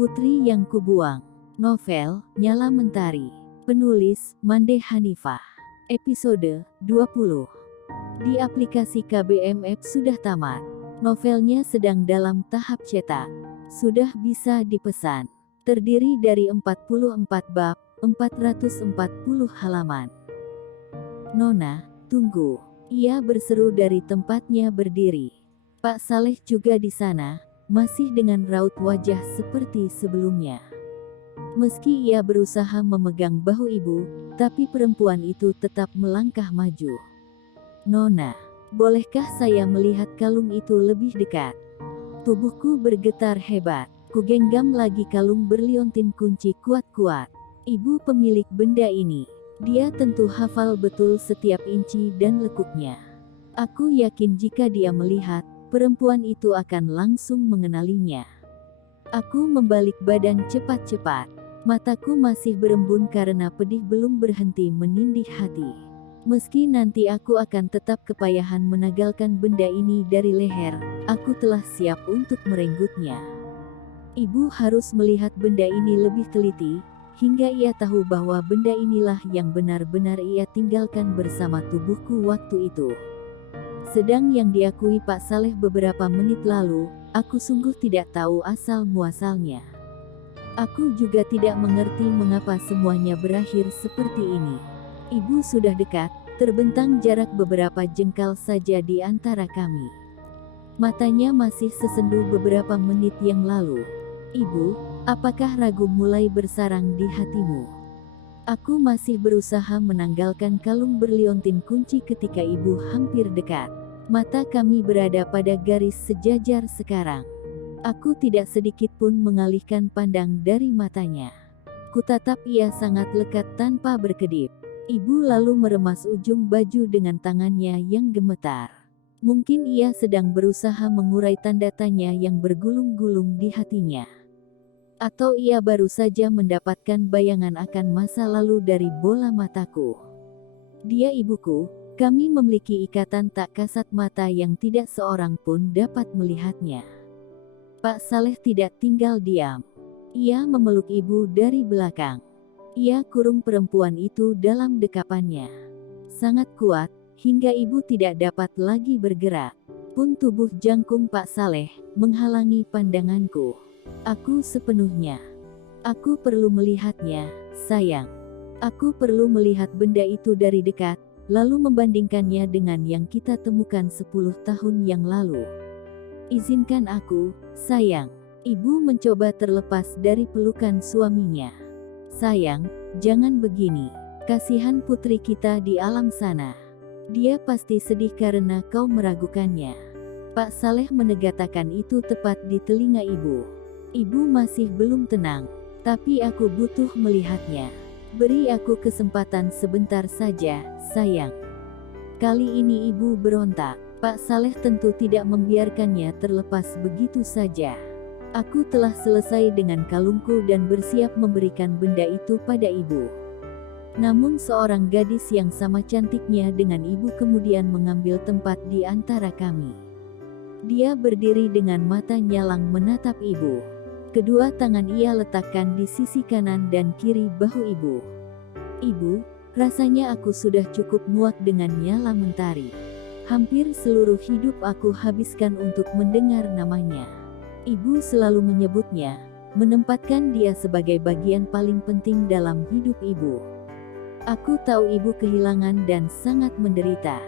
Putri yang Kubuang. Novel, Nyala Mentari. Penulis, Mande Hanifah. Episode 20. Di aplikasi KBM App sudah tamat. Novelnya sedang dalam tahap cetak. Sudah bisa dipesan. Terdiri dari 44 bab, 440 halaman. Nona, tunggu. Ia berseru dari tempatnya berdiri. Pak Saleh juga di sana, masih dengan raut wajah seperti sebelumnya. Meski ia berusaha memegang bahu ibu, tapi perempuan itu tetap melangkah maju. Nona, bolehkah saya melihat kalung itu lebih dekat? Tubuhku bergetar hebat. Kugenggam lagi kalung berliontin kunci kuat-kuat. Ibu pemilik benda ini. Dia tentu hafal betul setiap inci dan lekuknya. Aku yakin jika dia melihat, perempuan itu akan langsung mengenalinya. Aku membalik badan cepat-cepat. Mataku masih berembun karena pedih belum berhenti menindih hati. Meski nanti aku akan tetap kepayahan menagalkan benda ini dari leher, aku telah siap untuk merenggutnya. Ibu harus melihat benda ini lebih teliti, hingga ia tahu bahwa benda inilah yang benar-benar ia tinggalkan bersama tubuhku waktu itu. Sedang yang diakui Pak Saleh beberapa menit lalu, aku sungguh tidak tahu asal-muasalnya. Aku juga tidak mengerti mengapa semuanya berakhir seperti ini. Ibu sudah dekat, terbentang jarak beberapa jengkal saja di antara kami. Matanya masih sesendu beberapa menit yang lalu. Ibu, apakah ragu mulai bersarang di hatimu? Aku masih berusaha menanggalkan kalung berliontin kunci ketika ibu hampir dekat. Mata kami berada pada garis sejajar sekarang. Aku tidak sedikit pun mengalihkan pandang dari matanya. Kutatap ia sangat lekat tanpa berkedip. Ibu lalu meremas ujung baju dengan tangannya yang gemetar. Mungkin ia sedang berusaha mengurai tanda tanya yang bergulung-gulung di hatinya. Atau ia baru saja mendapatkan bayangan akan masa lalu dari bola mataku. Dia ibuku. Kami memiliki ikatan tak kasat mata yang tidak seorang pun dapat melihatnya. Pak Saleh tidak tinggal diam. Ia memeluk ibu dari belakang. Ia kurung perempuan itu dalam dekapannya. Sangat kuat, hingga ibu tidak dapat lagi bergerak. Pun tubuh jangkung Pak Saleh menghalangi pandanganku. Aku sepenuhnya. Aku perlu melihatnya, sayang. Aku perlu melihat benda itu dari dekat, lalu membandingkannya dengan yang kita temukan 10 tahun yang lalu. Izinkan aku, sayang. Ibu mencoba terlepas dari pelukan suaminya. Sayang, jangan begini. Kasihan putri kita di alam sana. Dia pasti sedih karena kau meragukannya. Pak Saleh menegatakan itu tepat di telinga ibu. Ibu masih belum tenang, tapi aku butuh melihatnya. Beri aku kesempatan sebentar saja, sayang. Kali ini ibu berontak. Pak Saleh tentu tidak membiarkannya terlepas begitu saja. Aku telah selesai dengan kalungku dan bersiap memberikan benda itu pada ibu. Namun seorang gadis yang sama cantiknya dengan ibu kemudian mengambil tempat di antara kami. Dia berdiri dengan mata nyalang menatap ibu. Kedua tangan ia letakkan di sisi kanan dan kiri bahu ibu. Ibu, rasanya aku sudah cukup muak dengan Nyala Mentari. Hampir seluruh hidup aku habiskan untuk mendengar namanya. Ibu selalu menyebutnya, menempatkan dia sebagai bagian paling penting dalam hidup ibu. Aku tahu ibu kehilangan dan sangat menderita.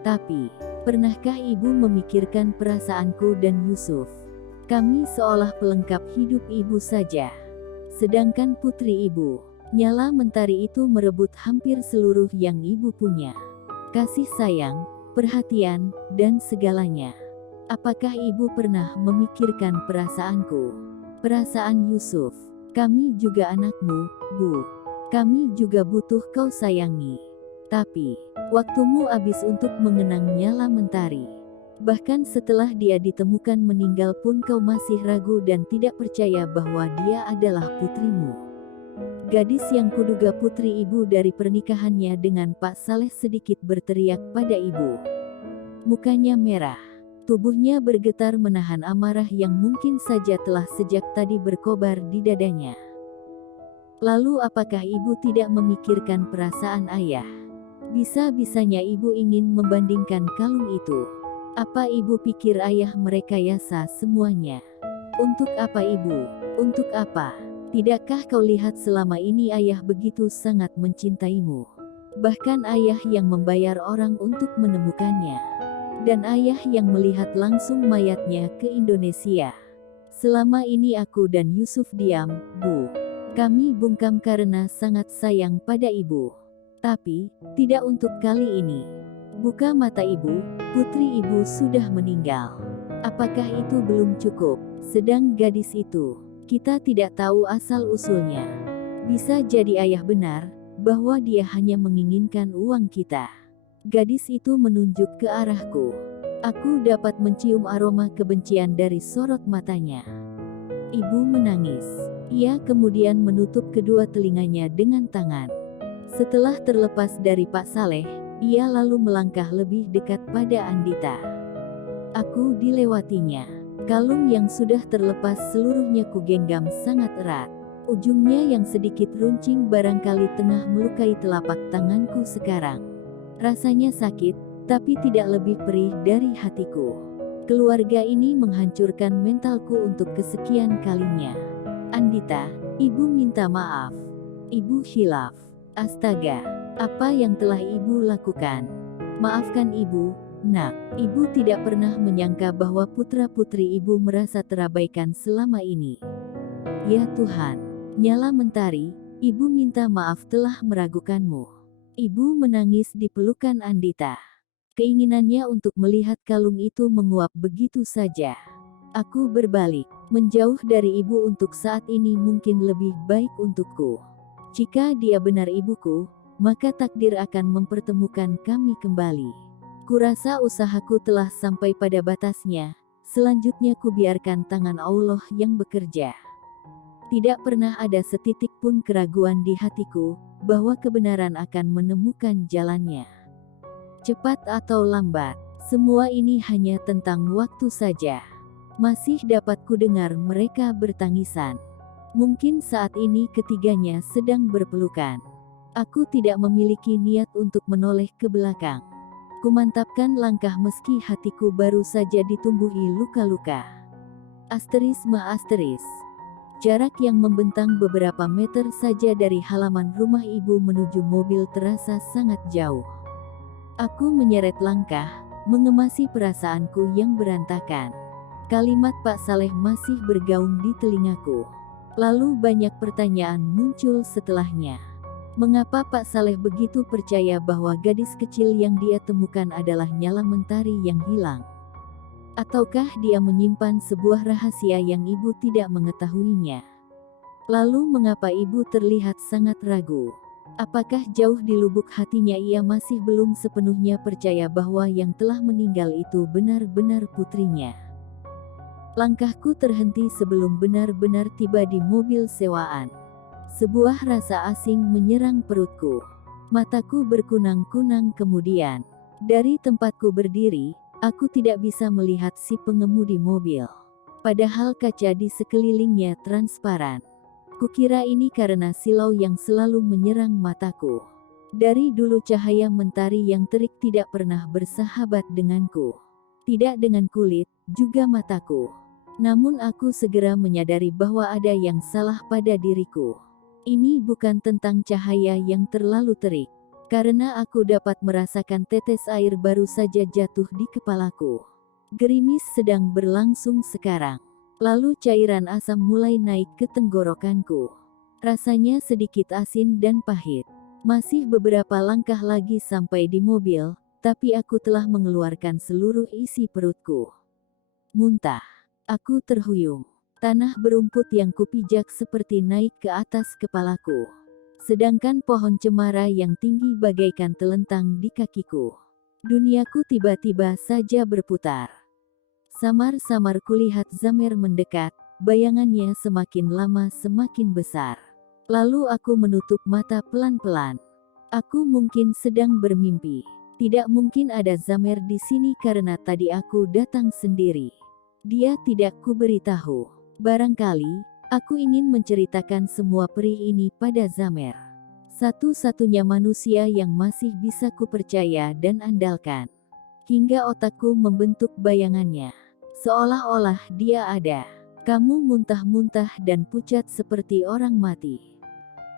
Tapi, pernahkah ibu memikirkan perasaanku dan Yusuf? Kami seolah pelengkap hidup ibu saja. Sedangkan putri ibu, Nyala Mentari itu merebut hampir seluruh yang ibu punya. Kasih sayang, perhatian, dan segalanya. Apakah ibu pernah memikirkan perasaanku? Perasaan Yusuf. Kami juga anakmu, Bu. Kami juga butuh kau sayangi. Tapi, waktumu habis untuk mengenang Nyala Mentari. Bahkan setelah dia ditemukan meninggal pun kau masih ragu dan tidak percaya bahwa dia adalah putrimu. Gadis yang kuduga putri ibu dari pernikahannya dengan Pak Saleh sedikit berteriak pada ibu. Mukanya merah. Tubuhnya bergetar menahan amarah yang mungkin saja telah sejak tadi berkobar di dadanya. Lalu apakah ibu tidak memikirkan perasaan ayah? Bisa-bisanya ibu ingin membandingkan kalung itu. Apa ibu pikir ayah merekayasa semuanya? Untuk apa ibu? Untuk apa? Tidakkah kau lihat selama ini ayah begitu sangat mencintaimu? Bahkan ayah yang membayar orang untuk menemukannya. Dan ayah yang melihat langsung mayatnya ke Indonesia. Selama ini aku dan Yusuf diam, Bu. Kami bungkam karena sangat sayang pada ibu. Tapi, tidak untuk kali ini. Buka mata ibu, putri ibu sudah meninggal. Apakah itu belum cukup? Sedang gadis itu, kita tidak tahu asal-usulnya. Bisa jadi ayah benar, bahwa dia hanya menginginkan uang kita. Gadis itu menunjuk ke arahku. Aku dapat mencium aroma kebencian dari sorot matanya. Ibu menangis. Ia kemudian menutup kedua telinganya dengan tangan. Setelah terlepas dari Pak Saleh, ia lalu melangkah lebih dekat pada Andita. Aku dilewatinya. Kalung yang sudah terlepas seluruhnya kugenggam sangat erat. Ujungnya yang sedikit runcing barangkali tengah melukai telapak tanganku sekarang. Rasanya sakit, tapi tidak lebih perih dari hatiku. Keluarga ini menghancurkan mentalku untuk kesekian kalinya. Andita, ibu minta maaf. Ibu hilaf. Astaga, apa yang telah ibu lakukan? Maafkan ibu, nak. Ibu tidak pernah menyangka bahwa putra-putri ibu merasa terabaikan selama ini. Ya Tuhan, Nyala Mentari, ibu minta maaf telah meragukanmu. Ibu menangis di pelukan Andita. Keinginannya untuk melihat kalung itu menguap begitu saja. Aku berbalik, menjauh dari ibu untuk saat ini mungkin lebih baik untukku. Jika dia benar ibuku, maka takdir akan mempertemukan kami kembali. Kurasa usahaku telah sampai pada batasnya, selanjutnya kubiarkan tangan Allah yang bekerja. Tidak pernah ada setitik pun keraguan di hatiku, bahwa kebenaran akan menemukan jalannya. Cepat atau lambat, semua ini hanya tentang waktu saja. Masih dapat kudengar mereka bertangisan. Mungkin saat ini ketiganya sedang berpelukan. Aku tidak memiliki niat untuk menoleh ke belakang. Kumantapkan langkah meski hatiku baru saja ditumbuhi luka-luka. ****. Jarak yang membentang beberapa meter saja dari halaman rumah ibu menuju mobil terasa sangat jauh. Aku menyeret langkah, mengemasi perasaanku yang berantakan. Kalimat Pak Saleh masih bergaung di telingaku. Lalu banyak pertanyaan muncul setelahnya. Mengapa Pak Saleh begitu percaya bahwa gadis kecil yang dia temukan adalah Nyala Mentari yang hilang? Ataukah dia menyimpan sebuah rahasia yang ibu tidak mengetahuinya? Lalu mengapa ibu terlihat sangat ragu? Apakah jauh di lubuk hatinya ia masih belum sepenuhnya percaya bahwa yang telah meninggal itu benar-benar putrinya? Langkahku terhenti sebelum benar-benar tiba di mobil sewaan. Sebuah rasa asing menyerang perutku. Mataku berkunang-kunang kemudian. Dari tempatku berdiri, aku tidak bisa melihat si pengemudi mobil. Padahal kaca di sekelilingnya transparan. Kukira ini karena silau yang selalu menyerang mataku. Dari dulu cahaya mentari yang terik tidak pernah bersahabat denganku. Tidak dengan kulit, juga mataku. Namun aku segera menyadari bahwa ada yang salah pada diriku. Ini bukan tentang cahaya yang terlalu terik. Karena aku dapat merasakan tetes air baru saja jatuh di kepalaku. Gerimis sedang berlangsung sekarang. Lalu cairan asam mulai naik ke tenggorokanku. Rasanya sedikit asin dan pahit. Masih beberapa langkah lagi sampai di mobil, tapi aku telah mengeluarkan seluruh isi perutku. Muntah. Aku terhuyung. Tanah berumput yang kupijak seperti naik ke atas kepalaku. Sedangkan pohon cemara yang tinggi bagaikan telentang di kakiku. Duniaku tiba-tiba saja berputar. Samar-samar kulihat Zamer mendekat, bayangannya semakin lama semakin besar. Lalu aku menutup mata pelan-pelan. Aku mungkin sedang bermimpi. Tidak mungkin ada Zamer di sini karena tadi aku datang sendiri. Dia tidak kuberitahu. Barangkali, aku ingin menceritakan semua perih ini pada Zamer. Satu-satunya manusia yang masih bisa kupercaya dan andalkan. Hingga otakku membentuk bayangannya. Seolah-olah dia ada. Kamu muntah-muntah dan pucat seperti orang mati.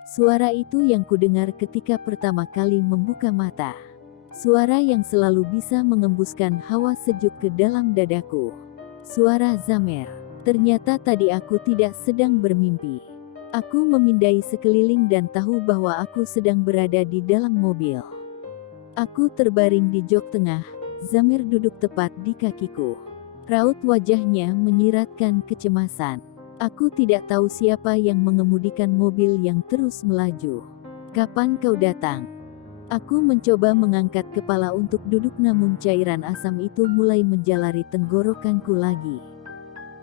Suara itu yang kudengar ketika pertama kali membuka mata. Suara yang selalu bisa mengembuskan hawa sejuk ke dalam dadaku. Suara Zamer. Ternyata tadi aku tidak sedang bermimpi. Aku memindai sekeliling dan tahu bahwa aku sedang berada di dalam mobil. Aku terbaring di jok tengah, Zamer duduk tepat di kakiku. Raut wajahnya menyiratkan kecemasan. Aku tidak tahu siapa yang mengemudikan mobil yang terus melaju. Kapan kau datang? Aku mencoba mengangkat kepala untuk duduk namun cairan asam itu mulai menjalari tenggorokanku lagi.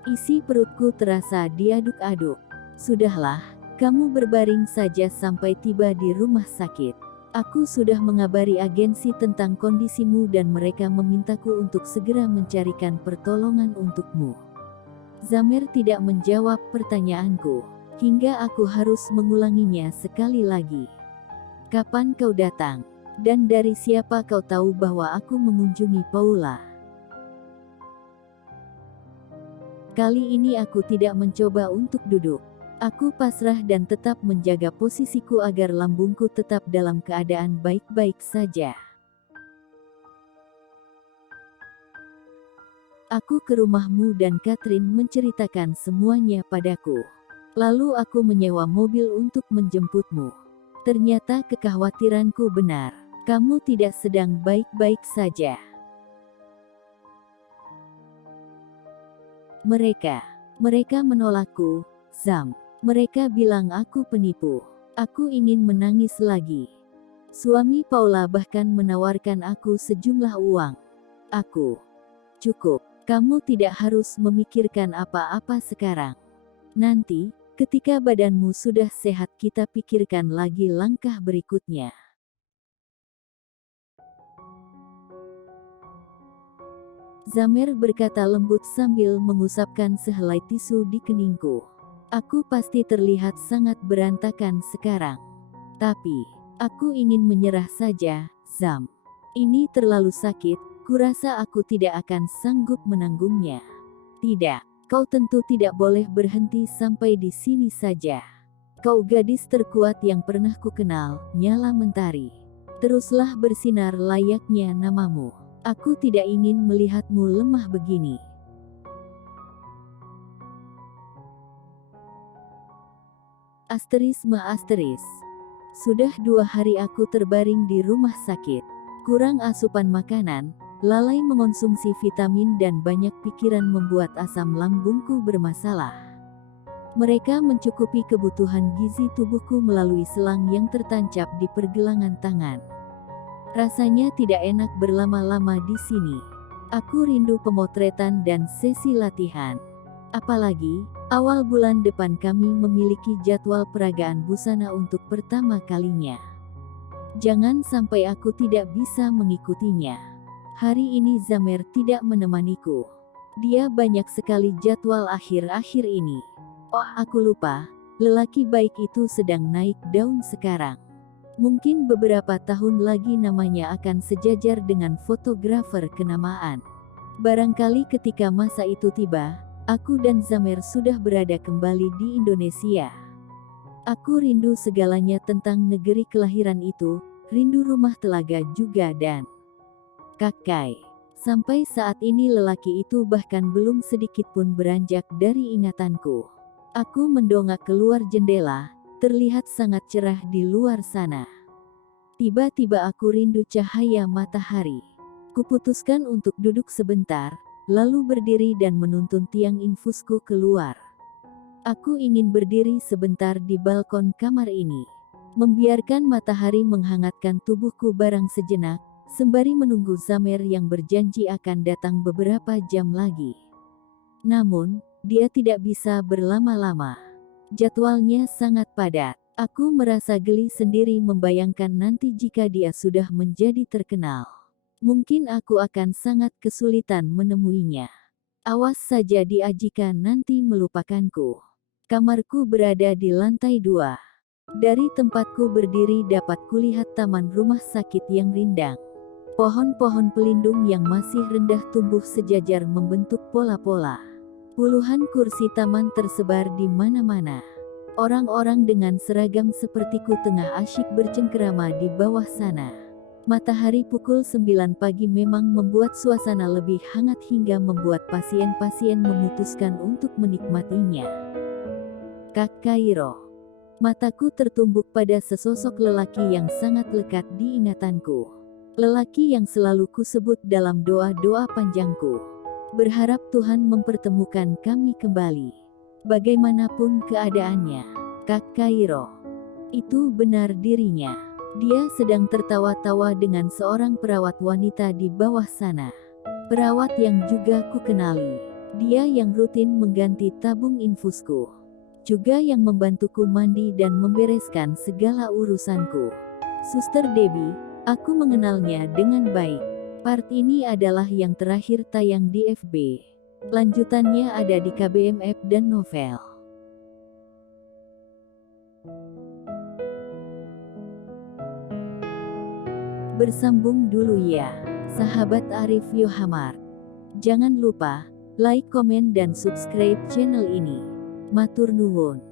Isi perutku terasa diaduk-aduk. Sudahlah, kamu berbaring saja sampai tiba di rumah sakit. Aku sudah mengabari agensi tentang kondisimu dan mereka memintaku untuk segera mencarikan pertolongan untukmu. Zamer tidak menjawab pertanyaanku, hingga aku harus mengulanginya sekali lagi. Kapan kau datang? Dan dari siapa kau tahu bahwa aku mengunjungi Paula? Kali ini aku tidak mencoba untuk duduk. Aku pasrah dan tetap menjaga posisiku agar lambungku tetap dalam keadaan baik-baik saja. Aku ke rumahmu dan Catherine menceritakan semuanya padaku. Lalu aku menyewa mobil untuk menjemputmu. Ternyata kekhawatiranku benar. Kamu tidak sedang baik-baik saja. Mereka menolakku, Zam. Mereka bilang aku penipu. Aku ingin menangis lagi. Suami Paula bahkan menawarkan aku sejumlah uang. Aku, cukup. Kamu tidak harus memikirkan apa-apa sekarang. Nanti, ketika badanmu sudah sehat kita pikirkan lagi langkah berikutnya. Zamer berkata lembut sambil mengusapkan sehelai tisu di keningku. Aku pasti terlihat sangat berantakan sekarang. Tapi, aku ingin menyerah saja, Zam. Ini terlalu sakit, kurasa aku tidak akan sanggup menanggungnya. Tidak, kau tentu tidak boleh berhenti sampai di sini saja. Kau gadis terkuat yang pernah kukenal, nyala mentari. Teruslah bersinar layaknya namamu. Aku tidak ingin melihatmu lemah begini. Asterisme asteris. Sudah 2 hari aku terbaring di rumah sakit. Kurang asupan makanan, lalai mengonsumsi vitamin dan banyak pikiran membuat asam lambungku bermasalah. Mereka mencukupi kebutuhan gizi tubuhku melalui selang yang tertancap di pergelangan tangan. Rasanya tidak enak berlama-lama di sini. Aku rindu pemotretan dan sesi latihan. Apalagi, awal bulan depan kami memiliki jadwal peragaan busana untuk pertama kalinya. Jangan sampai aku tidak bisa mengikutinya. Hari ini Zamer tidak menemaniku. Dia banyak sekali jadwal akhir-akhir ini. Oh, aku lupa, lelaki baik itu sedang naik daun sekarang. Mungkin beberapa tahun lagi namanya akan sejajar dengan fotografer kenamaan. Barangkali ketika masa itu tiba, aku dan Zamer sudah berada kembali di Indonesia. Aku rindu segalanya tentang negeri kelahiran itu, rindu rumah telaga juga dan Kakai. Sampai saat ini lelaki itu bahkan belum sedikit pun beranjak dari ingatanku. Aku mendongak keluar jendela, terlihat sangat cerah di luar sana. Tiba-tiba aku rindu cahaya matahari. Kuputuskan untuk duduk sebentar, lalu berdiri dan menuntun tiang infusku keluar. Aku ingin berdiri sebentar di balkon kamar ini. Membiarkan matahari menghangatkan tubuhku barang sejenak, sembari menunggu Zamer yang berjanji akan datang beberapa jam lagi. Namun, dia tidak bisa berlama-lama. Jadwalnya sangat padat. Aku merasa geli sendiri membayangkan nanti jika dia sudah menjadi terkenal. Mungkin aku akan sangat kesulitan menemuinya. Awas saja diajikan nanti melupakanku. Kamarku berada di lantai 2. Dari tempatku berdiri dapat kulihat taman rumah sakit yang rindang. Pohon-pohon pelindung yang masih rendah tumbuh sejajar membentuk pola-pola. Puluhan kursi taman tersebar di mana-mana. Orang-orang dengan seragam sepertiku tengah asyik bercengkerama di bawah sana. Matahari pukul 9 pagi memang membuat suasana lebih hangat hingga membuat pasien-pasien memutuskan untuk menikmatinya. Kak Kairo. Mataku tertumbuk pada sesosok lelaki yang sangat lekat di ingatanku. Lelaki yang selalu kusebut dalam doa-doa panjangku. Berharap Tuhan mempertemukan kami kembali. Bagaimanapun keadaannya, Kak Kairo. Itu benar dirinya. Dia sedang tertawa-tawa dengan seorang perawat wanita di bawah sana. Perawat yang juga kukenali. Dia yang rutin mengganti tabung infusku. Juga yang membantuku mandi dan membereskan segala urusanku. Suster Debbie, aku mengenalnya dengan baik. Part ini adalah yang terakhir tayang di FB. Lanjutannya ada di KBM App dan Novel. Bersambung dulu ya, sahabat Arif Yohamar. Jangan lupa like, komen dan subscribe channel ini. Matur nuwun.